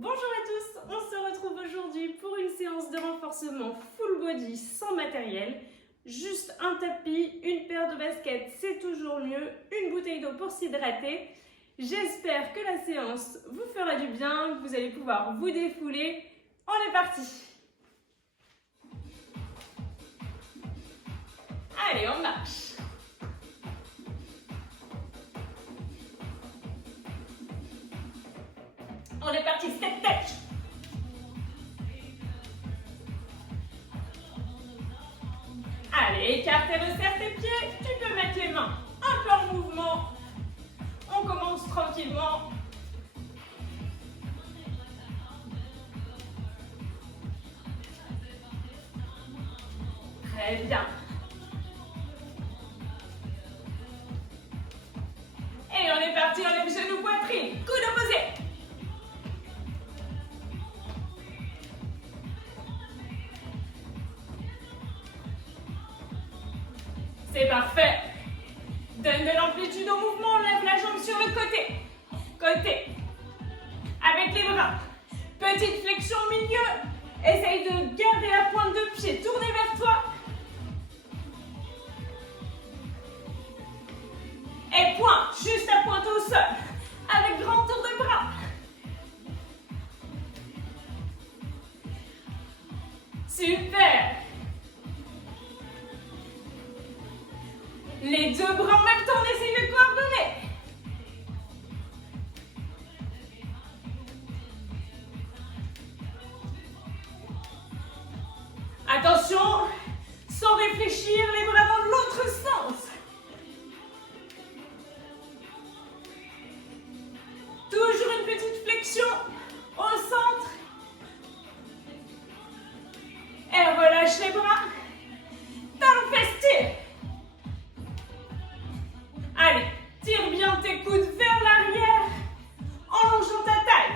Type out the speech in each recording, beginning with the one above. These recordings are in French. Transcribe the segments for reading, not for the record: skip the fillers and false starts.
Bonjour à tous, on se retrouve aujourd'hui pour une séance de renforcement full body sans matériel. Juste un tapis, une paire de baskets, c'est toujours mieux, une bouteille d'eau pour s'hydrater. J'espère que la séance vous fera du bien, que vous allez pouvoir vous défouler. On est parti! Allez, on marche! On est parti, step touch. Allez, écarte et resserre tes pieds. Tu peux mettre les mains un peu en mouvement. On commence tranquillement. Très bien. Et on est parti, on lève genoux, poitrine. Coude opposé. C'est parfait. Donne de l'amplitude au mouvement, lève la jambe sur le côté. Côté. Avec les bras. Petite flexion au milieu. Essaye de garder la pointe de pied tournée vers toi. Et pointe, juste la pointe au sol. Avec grand tour de bras. Super. Les deux bras en même temps, on essaye de coordonner. Attention, sans réfléchir, les bras dans l'autre sens. Toujours une petite flexion au centre. Et relâche les bras. Talon festif. Allez, tire bien tes coudes vers l'arrière en longeant ta taille.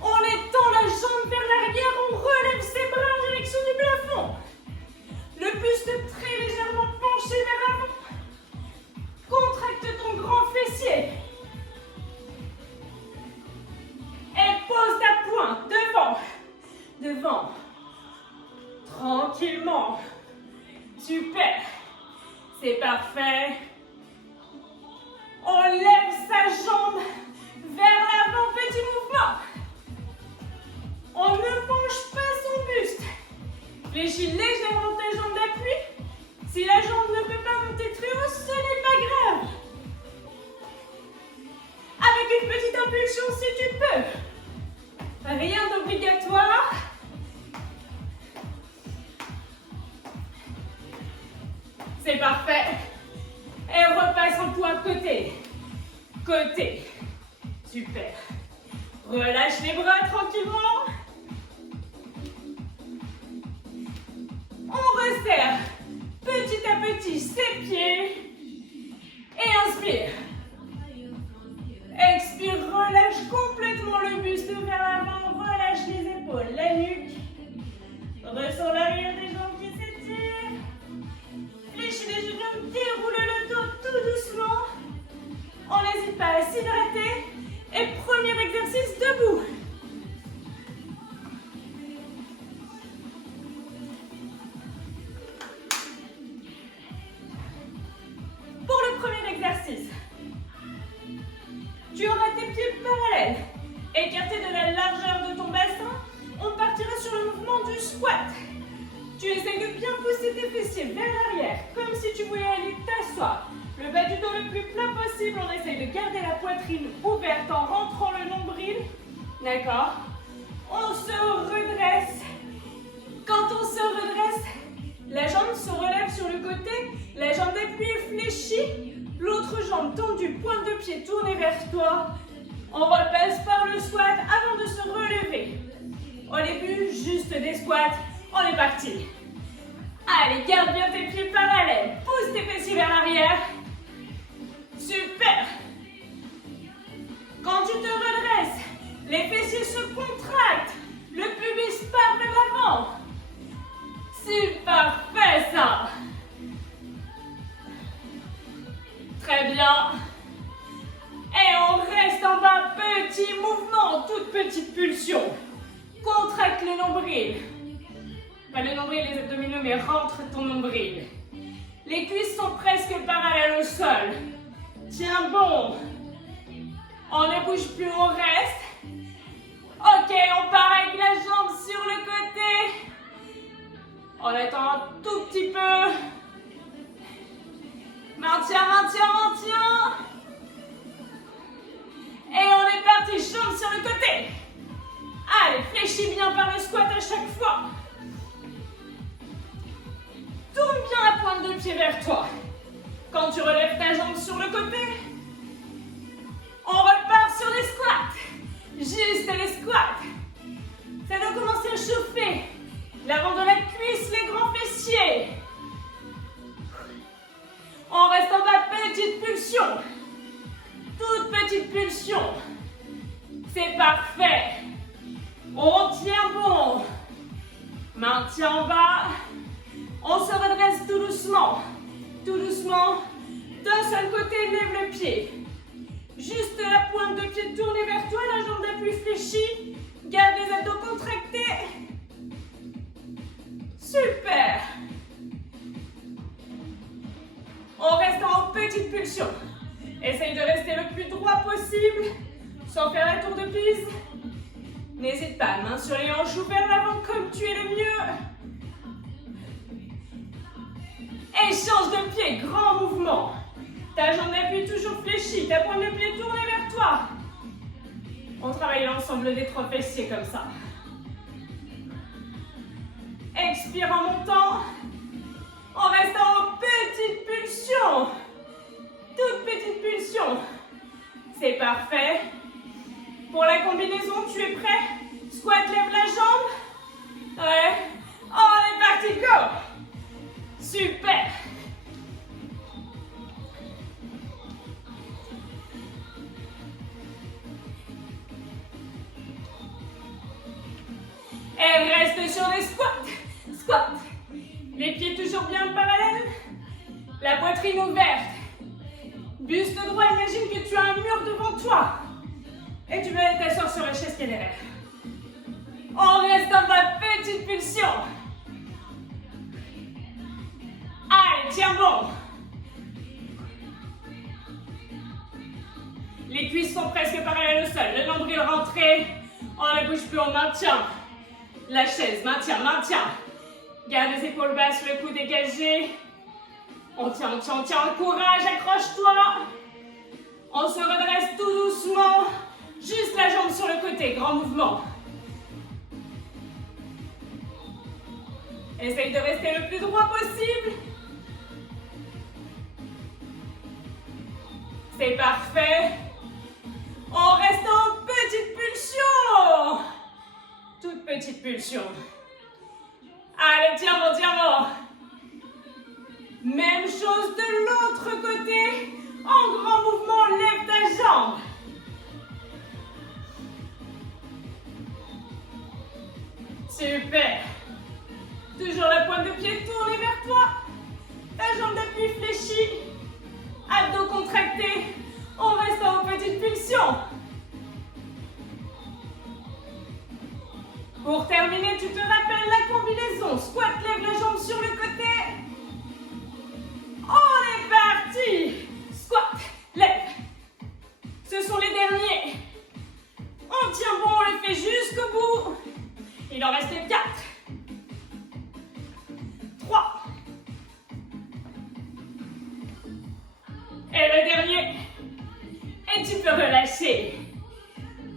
On étend la jambe vers l'arrière, on relève ses bras en direction du plafond. Le buste très légèrement penché vers l'avant. Contracte ton grand fessier. Et pose ta pointe devant. Devant. Tranquillement. Super. C'est parfait. On lève sa jambe vers l'avant, petit mouvement. On ne penche pas son buste. Fléchis légèrement tes jambes d'appui. Si la jambe ne peut pas monter très haut, ce n'est pas grave. Avec une petite impulsion si tu peux. Rien d'obligatoire. C'est parfait. Et on repasse en pointe côté. Côté. Super. Relâche les bras tranquillement. On resserre petit à petit ses pieds. Et inspire. Expire, relâche complètement le buste vers l'avant. Relâche les épaules, la nuque. Ressens l'arrière des jambes qui s'étirent. Fléchis les genoux, déroule le dos tout doucement. On n'hésite pas à s'hydrater. Et premier exercice, debout. Pour le premier exercice, tu auras tes pieds parallèles. Écartés de la largeur de ton bassin, on partira sur le mouvement du squat. Tu essaies de bien pousser tes fessiers vers l'arrière, comme si tu voulais aller t'asseoir. Le bas du dos le plus plat possible, on essaye de garder la poitrine ouverte en rentrant le nombril. D'accord? On se redresse. Quand on se redresse, la jambe se relève sur le côté, la jambe d'appui est fléchie, l'autre jambe tendue, pointe de pied tournée vers toi. On repasse par le squat avant de se relever. Au début, juste des squats. On est parti. Allez, garde bien tes pieds parallèles. Pousse tes fessiers vers l'arrière. Super. Quand tu te redresses, les fessiers se contractent. Le pubis part vers l'avant. C'est parfait ça. Très bien. Et on reste en bas, petit mouvement, toute petite pulsion. Contracte le nombril. Pas le nombril, les abdominaux, mais rentre ton nombril. Les cuisses sont presque parallèles au sol. Tiens bon. On ne bouge plus, on reste. Ok, on part avec la jambe sur le côté. On attend un tout petit peu. Maintien, maintien, maintien. Et on est parti, jambes sur le côté. Allez, fléchis bien par le squat à chaque fois. Tourne bien la pointe de pied vers toi. Quand tu relèves ta jambe sur le côté, on repart sur les squats. Juste les squats. Ça doit commencer à chauffer. L'avant de la cuisse, les grands fessiers. On reste en bas, petite pulsion. Toute petite pulsion. C'est parfait. On tient bon. Maintien en bas. On se redresse tout doucement. Tout doucement. D'un seul côté, lève le pied. Juste la pointe de pied tournée vers toi, la jambe d'appui fléchie. Garde les abdos contractés. Super. On reste en petite pulsion. Essaye de rester le plus droit possible, sans faire la tour de pise. N'hésite pas, main sur les hanches ou vers l'avant comme tu es le mieux. Et change de pied, grand mouvement. Ta jambe d'appui toujours fléchie, ta pointe de pied tournée vers toi. On travaille l'ensemble des trois fessiers comme ça. Expire en montant. On reste en petite pulsion. Toute petite pulsion. C'est parfait. Pour la combinaison, tu es prêt? Squat, lève la jambe. Ouais. On est parti, go. Super. Et reste sur les squats. Squat. Les pieds toujours bien parallèles. La poitrine ouverte. Buste droit, imagine que tu as un mur devant toi. Et tu vas aller t'asseoir sur la chaise qui est derrière. On reste en bas, petite pulsion. Allez, tiens bon. Les cuisses sont presque parallèles au sol. Le nombril rentré. On ne bouge plus, on maintient. La chaise, maintien, maintien. Garde les épaules basses, le cou dégagé. On tient, on tient, on tient. Courage, accroche-toi. On se redresse tout doucement. Juste la jambe sur le côté, grand mouvement. Essaye de rester le plus droit possible. C'est parfait. On reste en petite pulsion. Toute petite pulsion. Allez, tiens bon, tiens bon. Même chose de l'autre côté. En grand mouvement, lève ta jambe. Super. Toujours la pointe de pied tournée vers toi. Ta jambe d'appui fléchie. Abdos contractés. On reste en petite pulsion. Pour terminer, tu te rappelles la combinaison. Squat, lève la jambe sur le côté. On est parti. Squat, lève. Ce sont les derniers. On tient bon, on le fait jusqu'au bout. Il en reste 4. 3. Et le dernier. Et tu peux relâcher.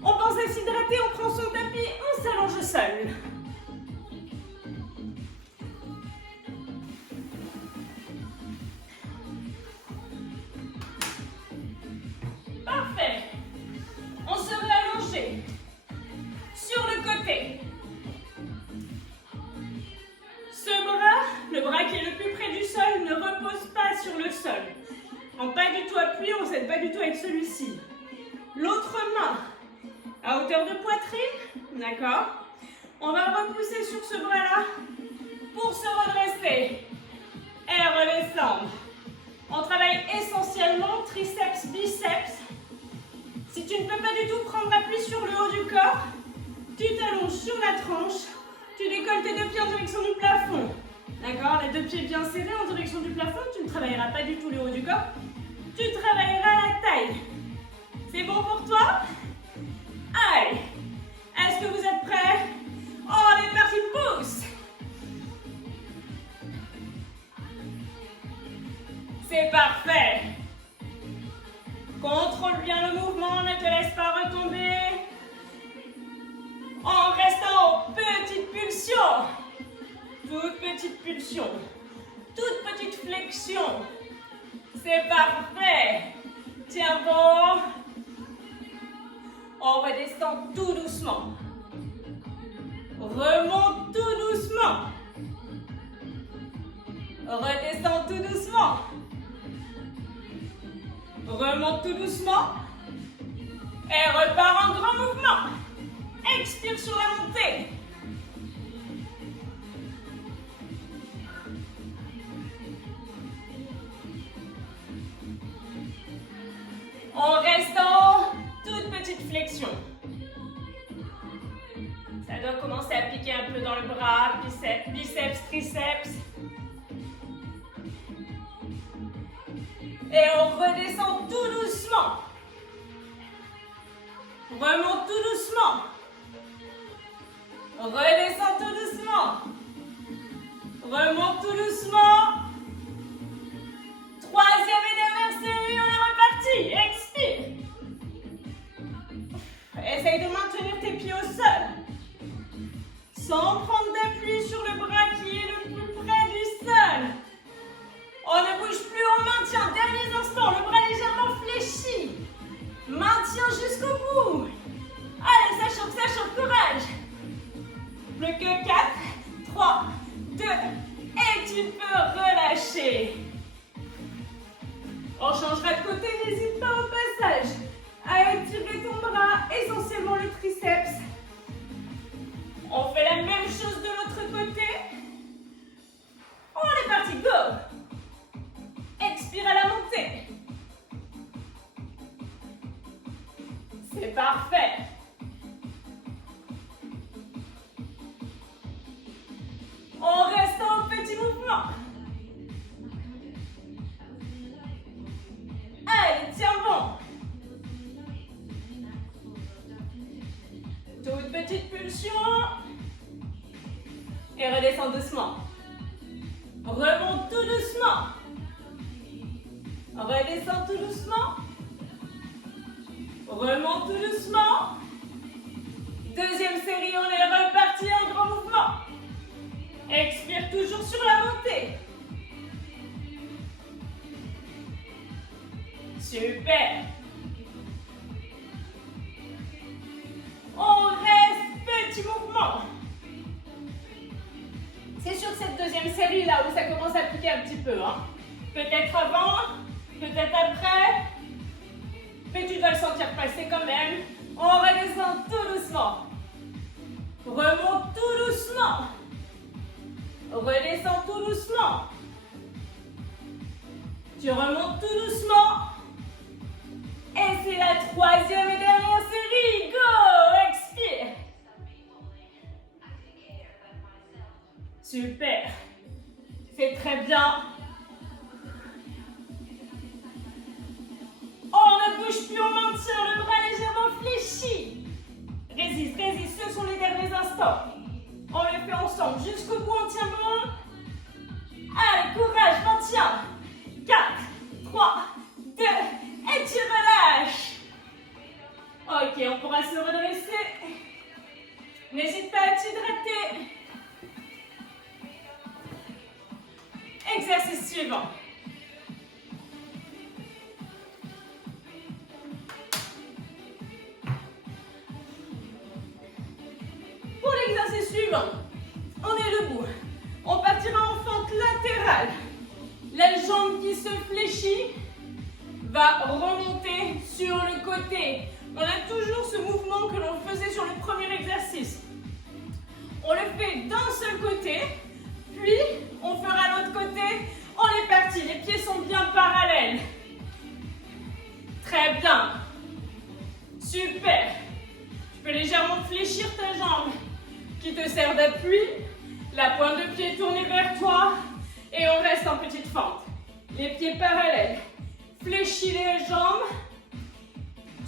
On pense à s'hydrater, on prend son tapis, on s'allonge au sol. Parfait. On se réallonge. Sur le côté. Ce bras, le bras qui est le plus près du sol, ne repose pas sur le sol. En pas du tout appuyé, on ne s'aide pas du tout avec celui-ci. L'autre main à hauteur de poitrine, d'accord? On va repousser sur ce bras-là pour se redresser et redescendre. On travaille essentiellement triceps, biceps Si tu ne peux pas du tout prendre appui sur le haut du corps, tu t'allonges sur la tranche, tu décolles tes deux pieds en direction du plafond. D'accord? Les deux pieds bien serrés en direction du plafond, tu ne travailleras pas du tout le haut du corps, tu travailleras la taille. C'est bon pour toi? Allez! Est-ce que vous êtes prêts? Oh, les parties poussent! C'est parfait! Contrôle bien le mouvement, ne te laisse pas retomber. En restant aux petites pulsions. Toute petite pulsion. Toute petite flexion. C'est parfait. Tiens bon. On redescend tout doucement. Remonte tout doucement. Redescends tout doucement. Remonte tout doucement. Et repars en grand mouvement. Expire sur la montée. En restant toute petite flexion. Ça doit commencer à piquer un peu dans le bras, biceps, triceps. Et on redescend tout doucement. Remonte tout doucement. Redescend tout doucement. Remonte tout doucement. Troisième et dernière série, on est reparti. Expire. Essaye de maintenir tes pieds au sol. Sans prendre d'appui sur le bras qui est le plus près du sol. On ne bouge plus, on maintient. Derniers instants, le bras légèrement fléchi. Maintiens jusqu'au bout. Allez, ça chauffe, courage. Plus que 4, 3, 2, et tu peux relâcher. On changera de côté, n'hésite pas au passage à étirer ton bras, essentiellement le triceps. On fait la même chose de l'autre côté. On est parti, go! Expire à la montée. C'est parfait. On reste en petit mouvement. Allez, tiens bon. Toute petite pulsion. Et redescends doucement. Remonte tout doucement. Redescends tout doucement. Remonte tout doucement. Deuxième série, on est reparti en grand mouvement. Expire toujours sur la montée. Super. On reste petit mouvement. C'est sur cette deuxième série là où ça commence à piquer un petit peu. Hein. Peut-être avant, peut-être après. Mais tu dois le sentir passer quand même. On redescend tout doucement. Remonte tout doucement. Redescends tout doucement. Tu remontes tout doucement. Et c'est la troisième et dernière série. Go! Expire. Super. C'est très bien. On ne bouge plus, on maintient le bras légèrement fléchi. Résiste, résiste, ce sont les derniers instants. On le fait ensemble jusqu'au bout, on tient bon. Allez, courage, maintiens. 4, 3, 2, et tu relâches. Ok, on pourra se redresser. N'hésite pas à t'hydrater. Exercice suivant. Pour l'exercice suivant, on est debout. On partira en fente latérale. La jambe qui se fléchit va remonter sur le côté. On a toujours ce mouvement que l'on faisait sur le premier exercice. On le fait d'un seul côté, puis on fera l'autre côté. On est parti, les pieds sont bien parallèles. Très bien. Super. Tu peux légèrement fléchir ta jambe qui te sert d'appui. La pointe de pied tournée vers toi. Et on reste en petite fente. Les pieds parallèles. Fléchis les jambes.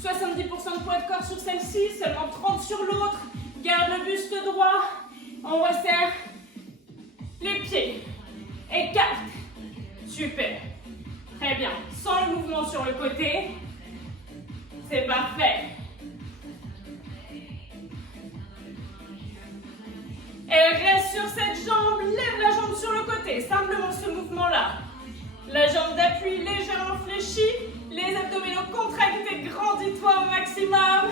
70% de poids de corps sur celle-ci, seulement 30 sur l'autre. Garde le buste droit. On resserre les pieds. Écarte. Super. Très bien. Sans le mouvement sur le côté. C'est parfait. Et reste sur cette jambe. Lève la jambe sur le côté. Simplement ce mouvement-là. La jambe d'appui légèrement fléchie. Les abdominaux contractés. Grandis-toi au maximum.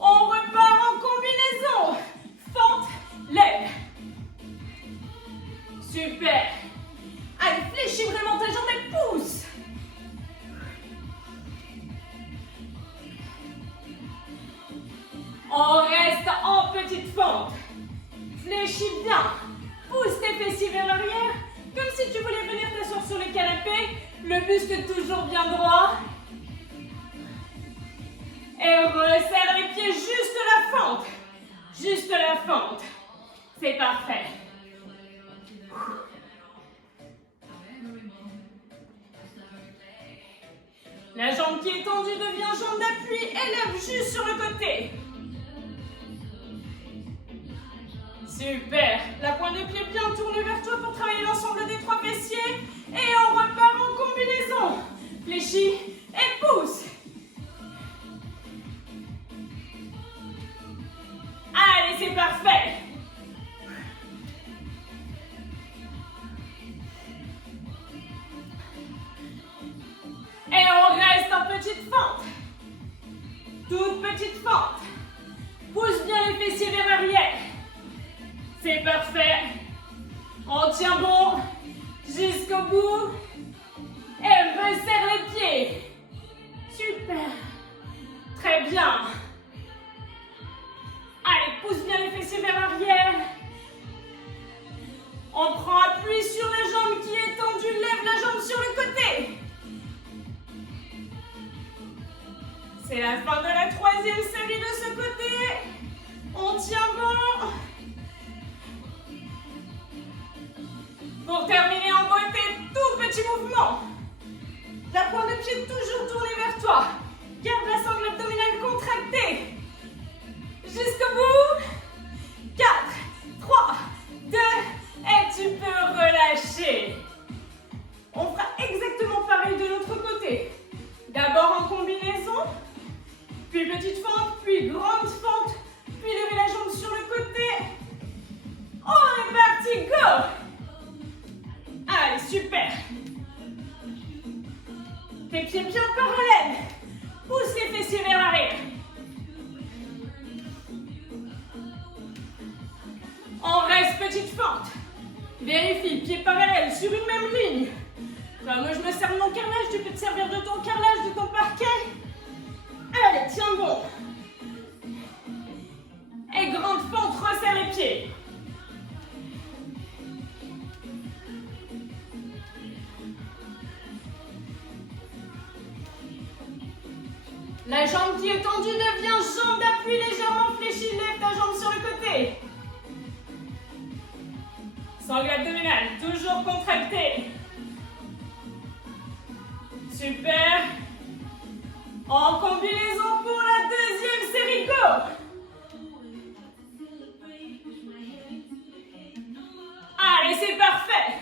On repart en combinaison. Fente, lève. Super. Allez, fléchis vraiment ta jambe et pousse. On reste en petite fente. Fléchis bien. Pousse tes fessiers vers l'arrière. Comme si tu voulais venir t'asseoir sur le canapé. Le buste toujours bien droit. Et resserre les pieds juste la fente. Juste la fente. C'est parfait. La jambe qui est tendue devient jambe d'appui. Élève juste sur le côté. Super. La pointe de pied bien tournée vers toi pour travailler l'ensemble des trois fessiers. Et on repart en combinaison. Fléchis et pousse. Allez, c'est parfait. Et on reste en petite fente. Toute petite fente. Pousse bien les fessiers vers l'arrière. C'est parfait. On tient bon jusqu'au bout. Et resserre les pieds. Super. Très bien. Allez, pousse bien les fessiers vers l'arrière. On prend appui sur la jambe qui est tendue. Lève la jambe sur le côté. C'est la fin de la troisième série de ce côté. On tient bon. Pour terminer en beauté, tout petit mouvement. La pointe de pied toujours tournée vers toi. Garde la sangle abdominale contractée. Jusqu'au bout. 4, 3, 2, et tu peux relâcher. On fera exactement pareil de l'autre côté. D'abord en combinaison, puis petite fente, puis grande fente, puis lever la jambe sur le côté. On est parti, go! Allez, super. Tes pieds bien parallèles. Pousse les fessiers vers l'arrière. On reste petite fente. Vérifie, pieds parallèles sur une même ligne. Moi, je me sers de mon carrelage, tu peux te servir de ton carrelage, de ton parquet. Allez, tiens bon. Et grande fente, resserre les pieds. La jambe qui est tendue devient jambe d'appui légèrement fléchie. Lève ta jambe sur le côté. Sangle abdominale, toujours contractée. Super. En combinaison pour la deuxième série, go. Allez, c'est parfait.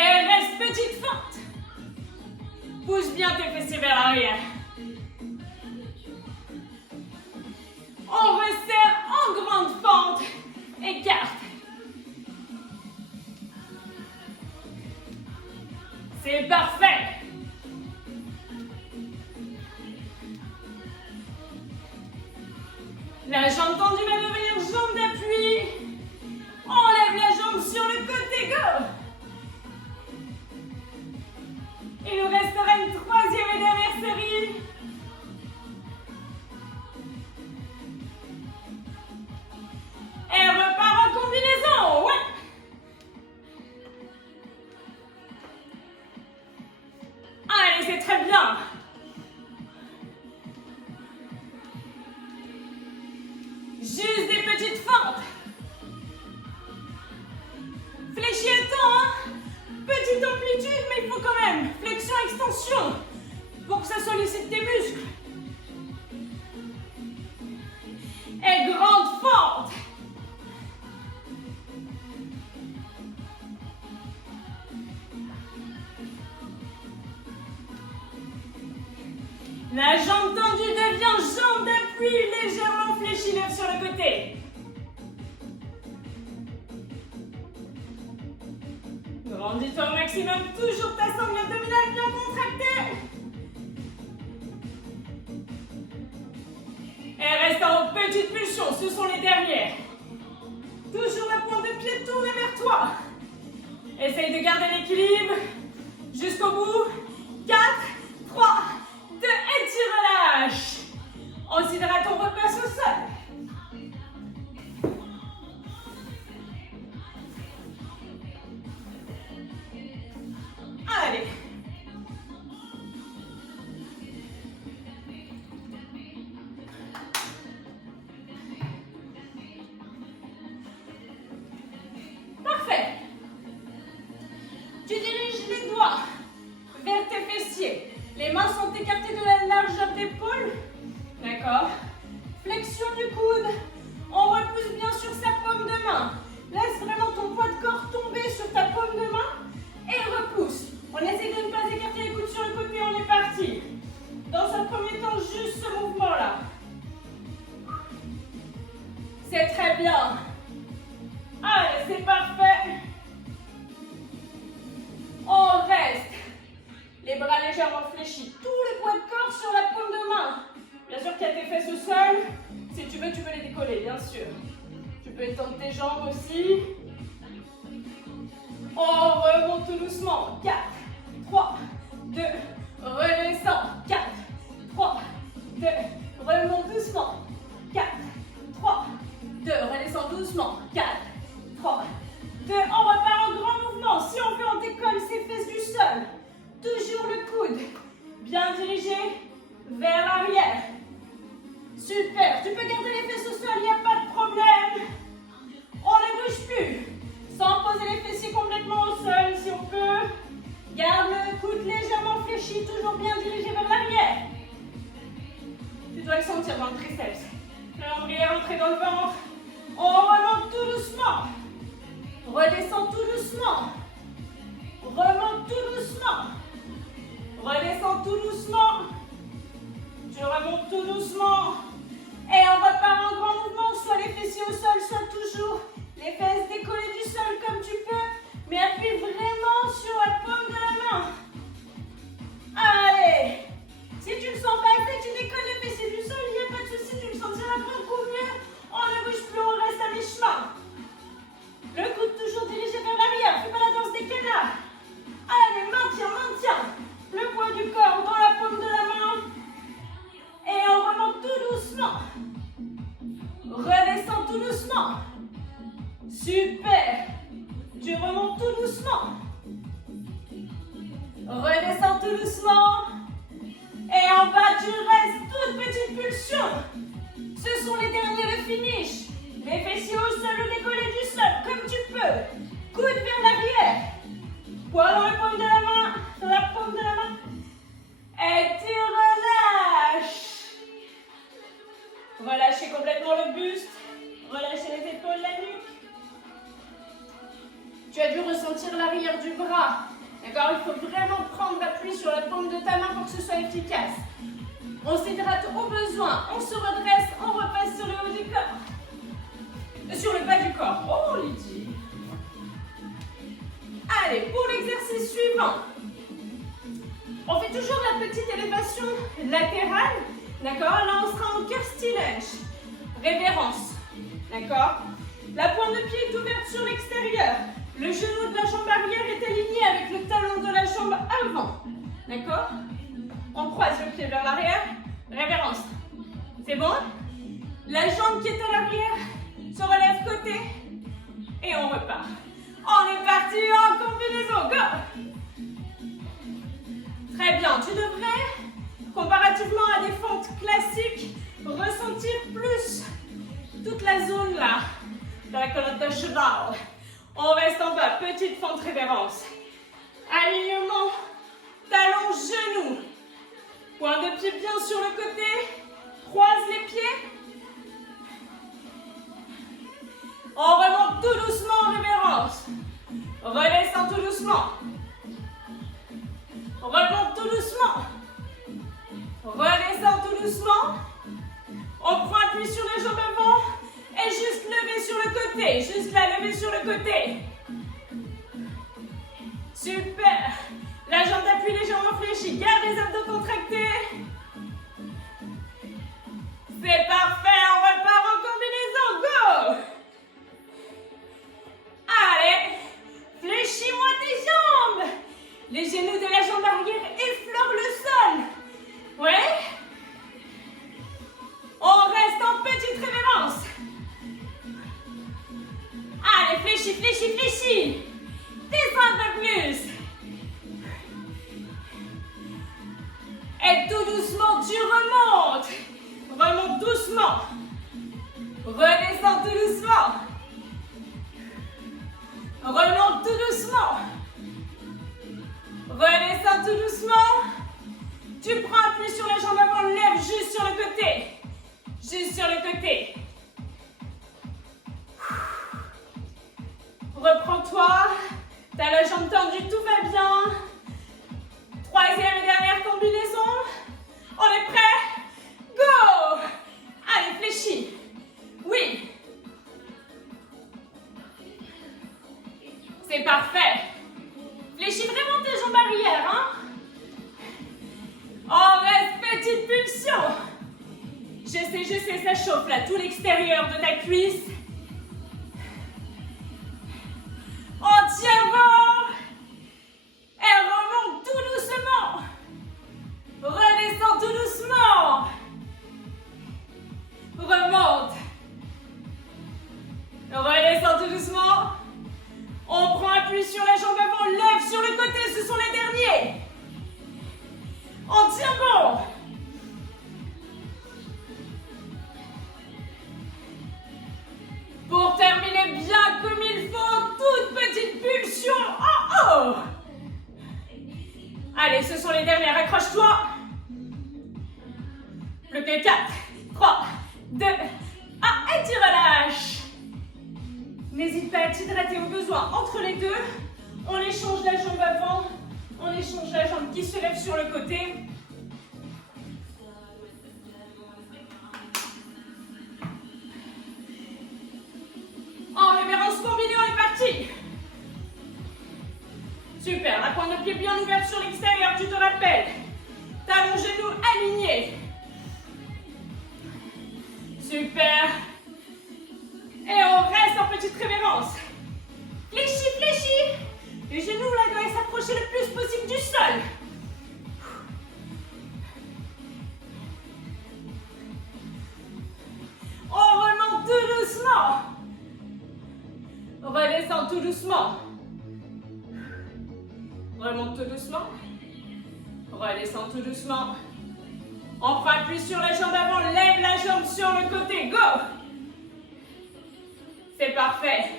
Et reste petite fente. Pousse bien tes fessiers vers l'arrière. On resserre en grande fente. Écarte. C'est parfait. La jambe tendue va devenir jambe d'appui. On lève la jambe sur le côté, go. Il nous restera une troisième et dernière série. Et on repart en combinaison. Ouais. bien. Juste des petites fentes. Fléchis à temps, hein. Petite amplitude, mais il faut quand même flexion, extension pour que ça sollicite tes muscles. Et grande fente. La jambe tendue devient jambe d'appui, légèrement fléchie, lève sur le côté. Grandis-toi au maximum, toujours ta sangle abdominale bien contractée. Et reste en petite pulsion, ce sont les dernières. Toujours la pointe de pied tournée vers toi. Essaye de garder l'équilibre jusqu'au bout. 4, 3, 2, et tu relâches. On s'hydrate, on repasse au sol. Allez. Parfait. Tu diriges les doigts vers tes fessiers. Les mains sont écartées de la largeur d'épaule. D'accord. Flexion du coude. On repousse bien sur sa paume de main. Laisse vraiment ton poids de corps tomber sur ta paume de main et repousse. On essaie de ne pas écarter les coudes sur le côté, on est parti. Dans un premier temps, juste ce mouvement-là. C'est très bien. Allez, c'est parfait. On reste. Les bras légèrement fléchis. Tout le poids de corps sur la paume de main. Bien sûr qu'il y a tes fesses au sol. Si tu veux, tu peux les décoller, bien sûr. Tu peux étendre tes jambes aussi. On remonte tout doucement. 4, 3, 2, redescend. 4, 3, 2, remonte doucement. 4, 3, 2, redescend doucement. 4, 3, 2, on repart en grand mouvement. Si on veut, on décolle ses fesses du sol. Toujours le coude bien dirigé vers l'arrière. Super, tu peux garder les fesses au sol, il n'y a pas de problème. On ne bouge plus. Sans poser les fessiers complètement au sol, si on peut. Garde le coude légèrement fléchi, toujours bien dirigé vers l'arrière. Tu dois le sentir dans le triceps. Le nombril est rentré dans le ventre. On remonte tout doucement. Redescend tout doucement. Remonte tout doucement. Redescends tout doucement. Tu remontes tout doucement. Et on repart en grand mouvement, soit les fessiers au sol, soit toujours les fesses décollées du sol comme tu peux. Mais appuie vraiment sur la paume de la main. Allez. Si tu ne sens pas assez, tu décolles les fessiers du sol, il n'y a pas de souci, tu le sentiras beaucoup mieux. On ne bouge plus, on reste à mi-chemin. Le coude toujours dirigé vers l'arrière, fais pas la danse des canards. Allez, maintiens, maintiens. Le poids du corps dans la paume de la main. Et on remonte tout doucement. Redescends tout doucement. Super. Tu remontes tout doucement. Redescends tout doucement. Et en bas, tu restes toute petite pulsion. Ce sont les derniers, le finish. Les fessiers au sol, le décollé du sol, comme tu peux. Coude vers l'arrière. Poids dans la paume de la main. Dans la paume de la main. Et tu relâches. Relâchez complètement le buste. Relâchez les épaules, la nuque. Tu as dû ressentir l'arrière du bras. D'accord? Il faut vraiment prendre appui sur la paume de ta main pour que ce soit efficace. On s'hydrate au besoin. On se redresse. On repasse sur le haut du corps. Sur le bas du corps. Oh, Lydie. Allez, pour l'exercice suivant. On fait toujours la petite élévation latérale. D'accord? Là, on sera en Kirstylenge. Révérence. D'accord? La pointe de pied est ouverte sur l'extérieur. Le genou de la jambe arrière est aligné avec le talon de la jambe avant. D'accord? On croise le pied vers l'arrière. Révérence. C'est bon? La jambe qui est à l'arrière se relève côté. Et on repart. On est parti en combinaison. Go! Très bien. Tu devrais la colonne de cheval. On reste en bas, petite fente révérence. Alignement, talons, genoux. Point de pied bien sur le côté. Croise les pieds. On remonte tout doucement en révérence. Redescend tout doucement. Remonte tout doucement. Redescend tout doucement. On prend appui sur les jambes avant. Et juste lever sur le côté. Juste la lever sur le côté. Super. La jambe d'appui légèrement fléchie. Garde les abdos contractés. C'est parfait. On repart en combinaison. Go. Allez. Fléchis-moi tes jambes. Les genoux de la jambe arrière effleurent le sol. Ouais. On reste en petite révérence. Allez, fléchis, fléchis, fléchis. Descends un peu plus. Et tout doucement, tu remontes. Remonte doucement. Redescends tout doucement. Remonte tout doucement. Redescends tout doucement. Tu prends appui sur la jambe avant, lève juste sur le côté. Juste sur le côté. Reprends-toi. T'as la jambe tendue, tout va bien. Troisième et dernière combinaison. On est prêt? Go! Allez, fléchis. Oui. C'est parfait. Fléchis vraiment tes jambes arrière, hein? On reste petite pulsion. Je sais, ça chauffe là, tout l'extérieur de ta cuisse. On tient bon. Et remonte tout doucement. Redescends tout doucement. Remonte. Redescends tout doucement. On prend appui sur la jambe avant, lève sur le côté, ce sont les derniers. On tient bon. Pour terminer bien comme il faut, toute petite pulsion. Oh oh. Allez, ce sont les dernières, accroche-toi. Plus que 4, 3, 2, 1, et tu relâches. N'hésite pas à t'hydrater au besoin entre les deux. On échange la jambe avant, on échange la jambe qui se lève sur le côté. En révérence combinée, on est parti. Super, la pointe de pied bien ouverte sur l'extérieur, tu te rappelles. Talons, genoux alignés. Super. Et on reste en petite révérence. Fléchis, fléchis. Les genoux là doivent s'approcher le plus possible du sol. On remonte tout doucement. Redescend tout doucement. Remonte tout doucement. Redescend tout doucement. On prend appui sur la jambe avant, lève la jambe sur le côté. Go! C'est parfait.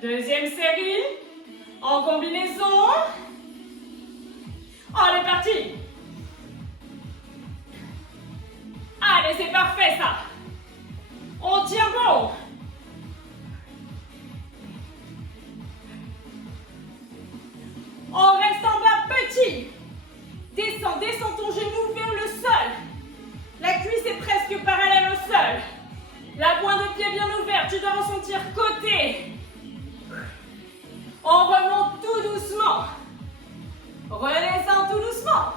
Deuxième série. En combinaison. On est parti. Allez, c'est parfait ça. On tient bon. On reste en bas petit. Descends, descends ton genou vers le sol. La cuisse est presque parallèle au sol. La pointe de pied bien ouverte, tu dois ressentir côté. On remonte tout doucement. Redescends tout doucement.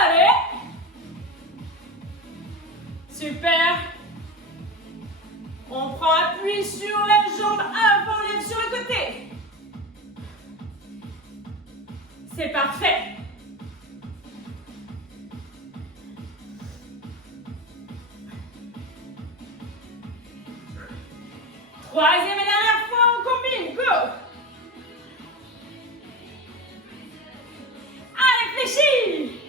Allez. Super. On prend appui sur la jambe avant, lève sur le côté. C'est parfait. Troisième et dernière fois, on combine. Go. Allez, fléchis.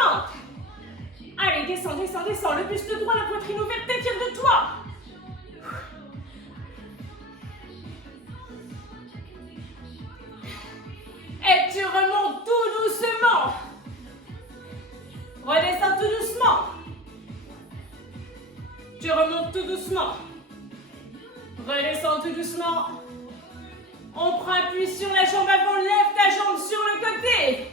ventre. Allez, descends, descends, descends. Le buste droit, la poitrine ouverte, t'étires de toi. Et tu remontes tout doucement. Redescends tout doucement. Tu remontes tout doucement. Redescends tout doucement. On prend appui sur la jambe avant, lève ta jambe sur le côté.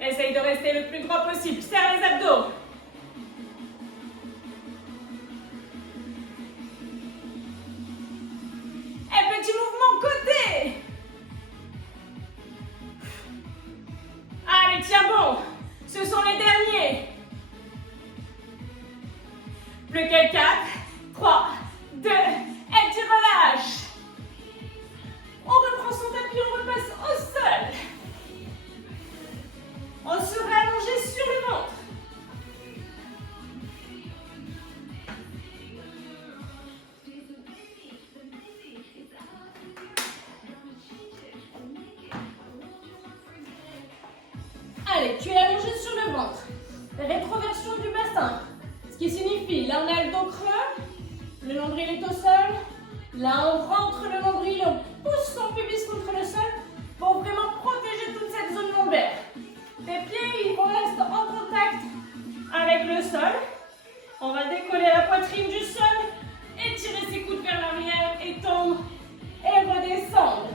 Essaye de rester le plus droit possible. Serre les abdos. Et petit mouvement côté. Allez, tiens bon. Ce sont les derniers. Plus que 4, 3, 2, et tu relâches. On reprend son tapis, on repasse au sol. On se réallonge sur le ventre. Allez, tu es allongé sur le ventre. Rétroversion du bassin. Ce qui signifie, là on a le dos creux, le nombril est au sol. Là on rentre le nombril, on pousse son pubis contre le sol pour vraiment protéger toute cette zone lombaire. Tes pieds, ils restent en contact avec le sol. On va décoller la poitrine du sol, étirer ses coudes vers l'arrière, étendre et redescendre.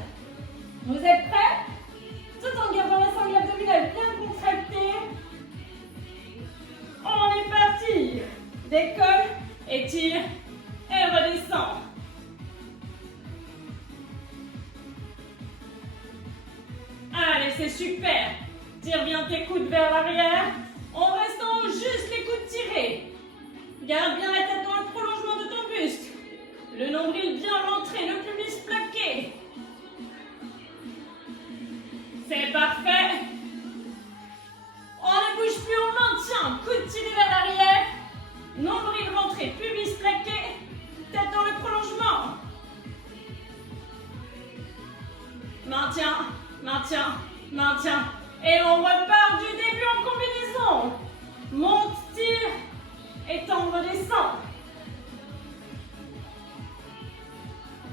Vous êtes prêts? Tout en gardant la sangle abdominale bien contractée. On est parti. Décolle, étire et redescend. Allez, c'est super. Tire bien tes coudes vers l'arrière en restant juste les coudes tirés. Garde bien la tête dans le prolongement de ton buste. Le nombril bien rentré, le pubis plaqué. C'est parfait. On ne bouge plus, on maintient. Coude tiré vers l'arrière. Nombril rentré, pubis plaqué. Tête dans le prolongement. Maintien, maintien, maintien. Et on repart du début en combinaison. Monte, tire, étendre, redescend.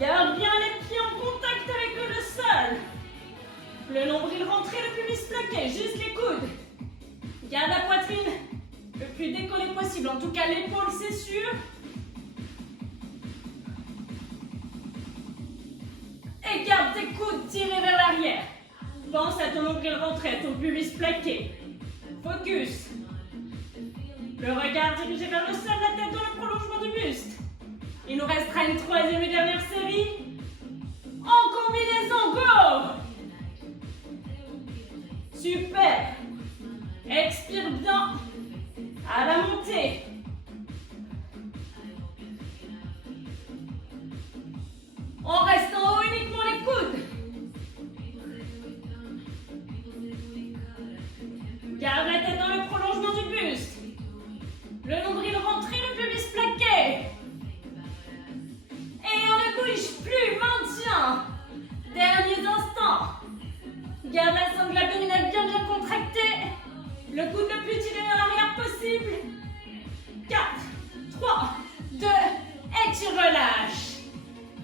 Garde bien les pieds en contact avec le sol. Le nombril rentré, le pubis plaqué, juste les coudes. Garde la poitrine le plus décollée possible, en tout cas l'épaule c'est sûr. Et garde tes coudes tirés vers l'arrière. Pense à ton nombril rentré, à ton pubis plaqué. Focus. Le regard dirigé vers le sol, la tête dans le prolongement du buste. Il nous restera une troisième et dernière série. En combinaison, go! Super. Expire bien à la montée. On reste en haut uniquement les coudes. Garde la tête dans le prolongement du buste. Le nombril rentré, le pubis plaqué. Et on ne bouge plus, maintien. Derniers instants. Garde la sangle abdominale bien contractée. Le coude le plus tiré vers l'arrière possible. 4, 3, 2, et tu relâches.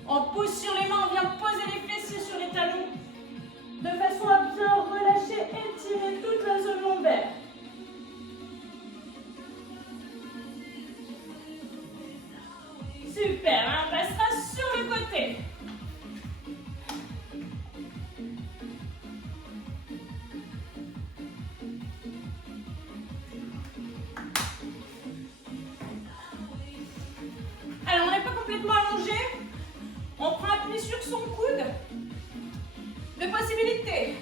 On pousse sur les mains, on vient poser les fessiers sur les talons. De façon à bien relâcher et tirer toute la zone lombaire. Super, on passera sur le côté. Alors, on n'est pas complètement allongé. On prend appui sur son coude. Deux possibilités.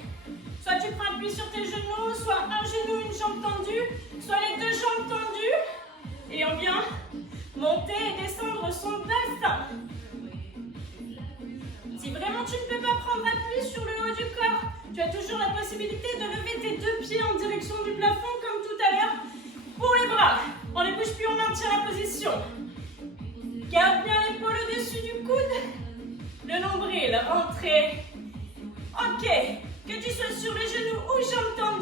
Soit tu prends appui sur tes genoux, soit un genou, une jambe tendue, soit les deux jambes tendues. Et on vient monter et descendre son bassin. Si vraiment tu ne peux pas prendre appui sur le haut du corps, tu as toujours la possibilité de lever tes deux pieds en direction du plafond comme tout à l'heure. Pour les bras, on ne bouge plus, on maintient la position. Garde bien l'épaule au-dessus du coude. Le nombril rentré. Ok, que tu sois sur les genoux ou jambes tendues.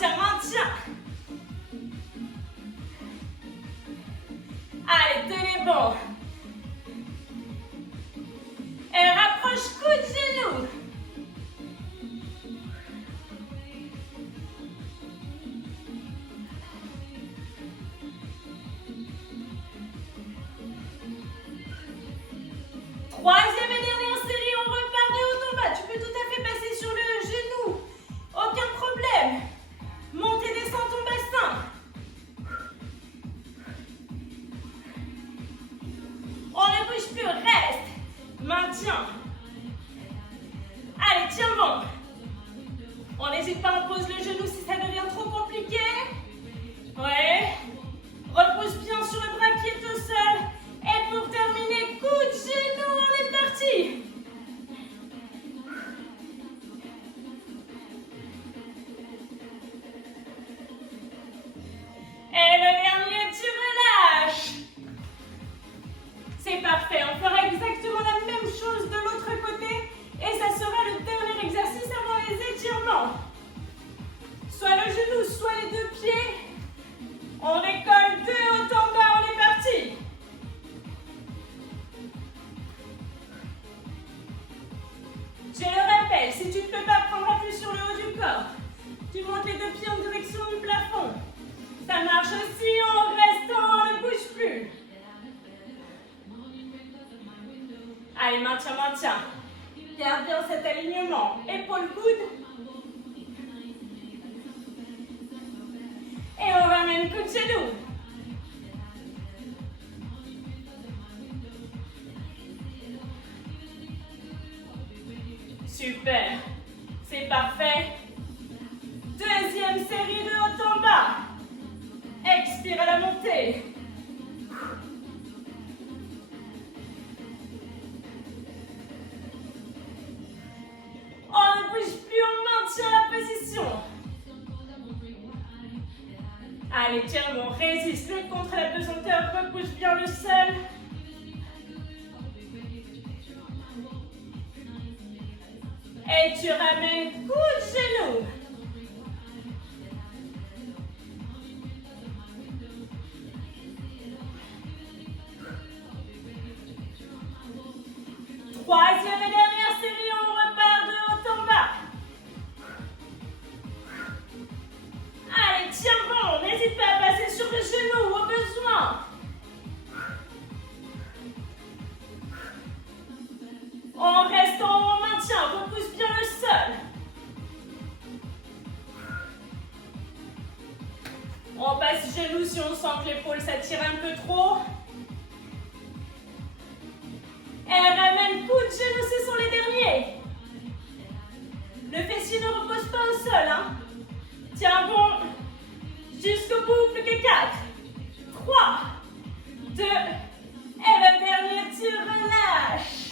maintiens, maintiens. Allez, tenez bon. Et rapproche coude, genou. Troisième et dernière série, on repart de haut en bas. Tu peux tout à fait passer sur le genou. Aucun problème. Monte et descends ton bassin. On ne bouge plus, reste. Maintiens. Allez, tiens bon. On n'hésite pas, on pose le genou si ça devient trop compliqué. Ouais. Repose bien sur le bras qui est au sol. Et pour terminer, coude, genou, on est parti. Et le dernier, tu relâches. C'est parfait, on fera exactement la même chose de l'autre côté et ça sera le dernier exercice avant les étirements. Soit le genou, soit les deux pieds. On décolle de haut en bas, on est parti. Je le rappelle, si tu ne peux pas prendre appui sur le haut du corps, tu montes les deux pieds en direction du plafond. Ça marche aussi en restant, on ne bouge plus. Allez, maintiens, maintiens. Garde bien cet alignement. Épaule-coude. Et on ramène coude genou. Super. C'est parfait. Deuxième série de haut en bas. Expire à la montée. On ne bouge plus, on maintient la position. Allez, tiens bon, résiste contre la pesanteur, repousse bien le sol. Et tu ramènes coude genou. Troisième et dernière série, on repart de haut en bas. Allez, tiens bon, n'hésite pas à passer sur le genou au besoin. On reste en maintien, repousse bien le sol. On passe genou si on sent que l'épaule s'attire un peu trop. Et ramène coude, genou, ce sont les derniers. Le fessier ne repose pas au sol. Hein. Tiens bon. Jusqu'au bout, plus que 4. 3, 2, et le dernier, tu relâches.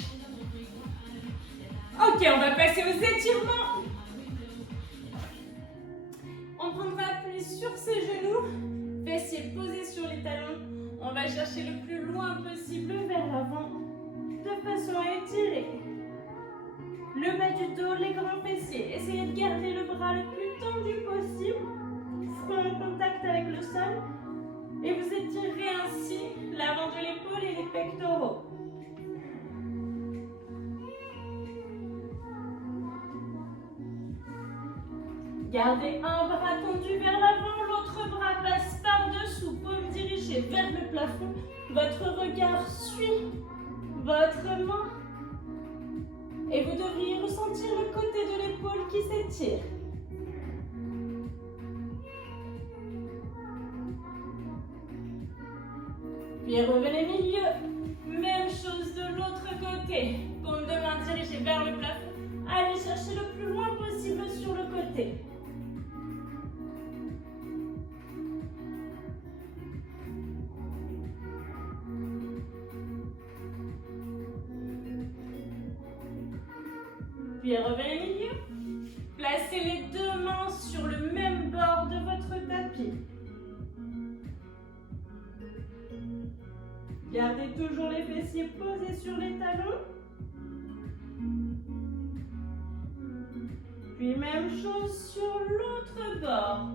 Ok, on va passer aux étirements. On prendra appui sur ses genoux. Fessiers posés sur les talons. On va chercher le plus loin possible vers l'avant. De façon à étirer le bas du dos, les grands fessiers. Essayez de garder le bras le plus tendu possible, front en contact avec le sol, et vous étirez ainsi l'avant de l'épaule et les pectoraux. Gardez un bras tendu vers l'avant, l'autre bras passe par-dessous, paume dirigée vers le plafond. Votre regard suit votre main et vous devriez ressentir le côté de l'épaule qui s'étire. Puis revenez milieu. Même chose de l'autre côté. Paume de main dirigée vers le plafond. Allez chercher le plus loin possible sur le côté. Puis revenez au milieu. Placez les deux mains sur le même bord de votre tapis. Gardez toujours les fessiers posés sur les talons. Puis même chose sur l'autre bord.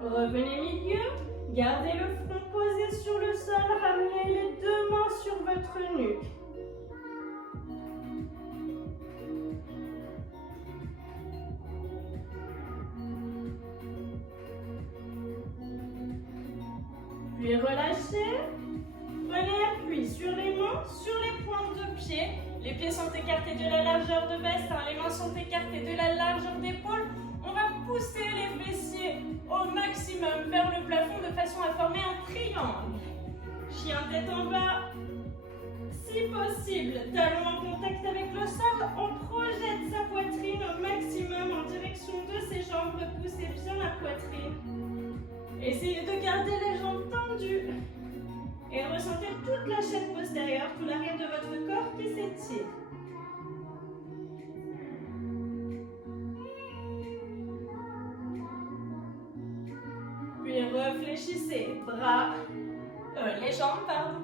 Revenez milieu, gardez le front posé sur le sol, ramenez les deux mains sur votre nuque. Puis relâchez, prenez appui sur les mains, sur les pointes de pied. Les pieds sont écartés de la largeur de bassin, les mains sont écartées de la largeur d'épaule. On va pousser les fessiers au maximum vers le plafond de façon à former un triangle. Chien tête en bas. Si possible, talon en contact avec le sol, on projette sa poitrine au maximum en direction de ses jambes. Repoussez bien la poitrine. Essayez de garder les jambes tendues. Et ressentez toute la chaîne postérieure, tout l'arrière de votre corps qui s'étire. Puis réfléchissez, les jambes, pardon.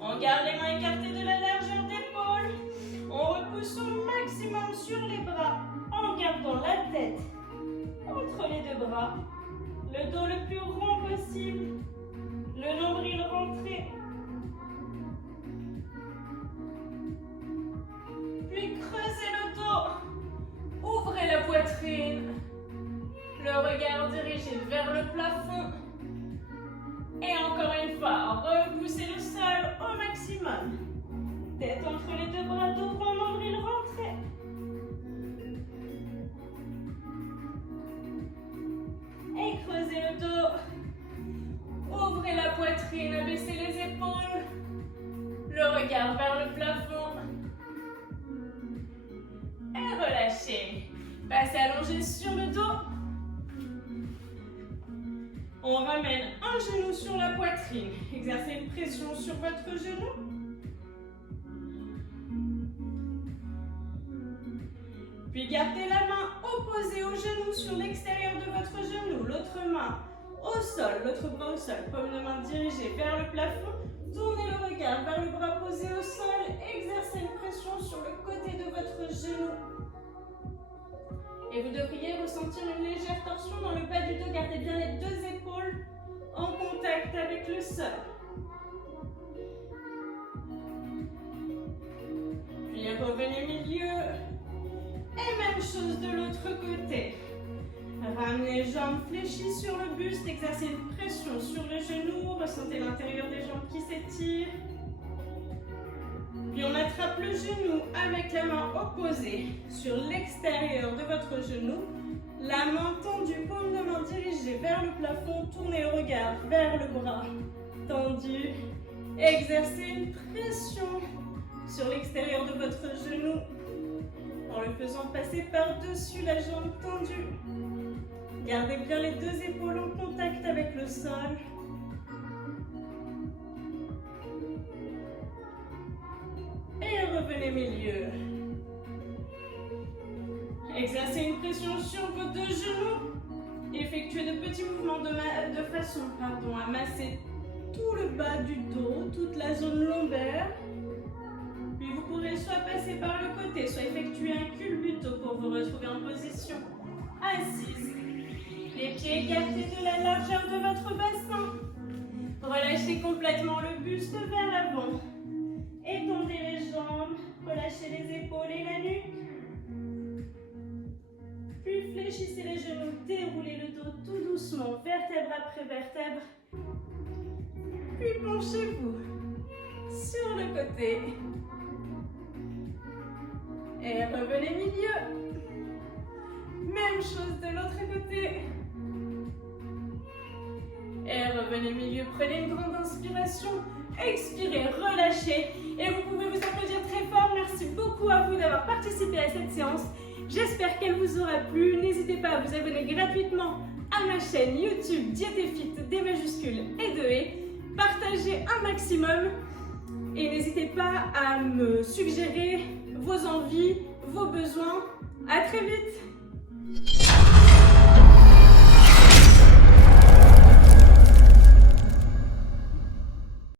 On garde les mains écartées de la largeur d'épaule. On repousse au maximum sur les bras en gardant la tête entre les deux bras. Le dos le plus rond possible. Le nombril rentré. Puis creusez le dos. Ouvrez la poitrine. Le regard dirigé vers le plafond. Et encore une fois, repoussez le sol au maximum. Tête entre les deux bras, dos rond, nombril rentré. Et creusez le dos. Ouvrez la poitrine, abaissez les épaules. Le regard vers le plafond. Et relâchez. Passez allongé sur le dos. On ramène un genou sur la poitrine. Exercez une pression sur votre genou. Puis gardez la main opposée au genou sur l'extérieur de votre genou. L'autre main au sol, l'autre bras au sol. Paume de main dirigée vers le plafond. Tournez le regard vers le bras posé au sol. Exercez une pression sur le côté de votre genou. Et vous devriez ressentir une légère torsion dans le bas du dos. Gardez bien les deux épaules en contact avec le sol. Puis revenez milieu. Et même chose de l'autre côté. Ramenez les jambes fléchies sur le buste. Exercez une pression sur les genoux. Ressentez l'intérieur des jambes qui s'étirent. Puis on attrape le genou avec la main opposée sur l'extérieur de votre genou. La main tendue, paume de main dirigée vers le plafond. Tournez le regard vers le bras tendu. Exercez une pression sur l'extérieur de votre genou en le faisant passer par-dessus la jambe tendue. Gardez bien les deux épaules en contact avec le sol. Et revenez milieu. Exercez une pression sur vos deux genoux. Effectuez de petits mouvements de façon à masser tout le bas du dos, toute la zone lombaire. Puis vous pourrez soit passer par le côté, soit effectuer un culbuto pour vous retrouver en position assise. Les pieds écartés de la largeur de votre bassin. Relâchez complètement le buste vers l'avant. Étendez les jambes, relâchez les épaules et la nuque. Puis fléchissez les genoux, déroulez le dos tout doucement, vertèbre après vertèbre. Puis penchez-vous sur le côté. Et revenez milieu. Même chose de l'autre côté. Et revenez milieu, prenez une grande inspiration. Expirez, relâchez. Et vous pouvez vous applaudir très fort. Merci beaucoup à vous d'avoir participé à cette séance. J'espère qu'elle vous aura plu. N'hésitez pas à vous abonner gratuitement à ma chaîne YouTube Diétéfit, D majuscule et 2 Partagez un maximum. Et n'hésitez pas à me suggérer vos envies, vos besoins. À très vite.